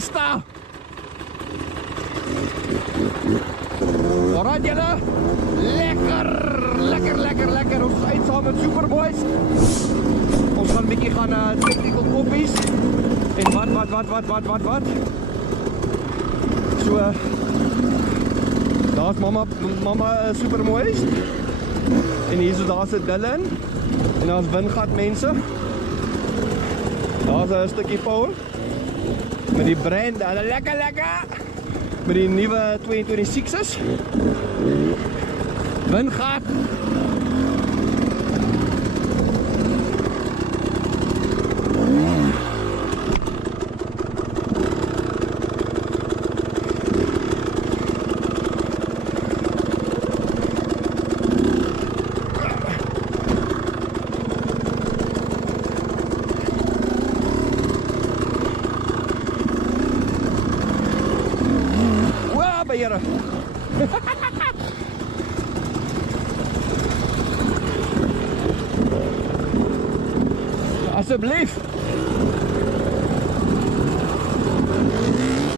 Woesta. Alright julle. Lekker. Ons is uit saam met Superboys. Ons gaan 'n bietjie gaan technical koppies. En wat. So daar's mama Superboys. En hier daar's 'n Dylan. En daar's Wingat mense. Daar's 'n stukkie Paul. Met die brand, lekker. Met die nuwe 226's. Wingat. Here. Alsjeblieft.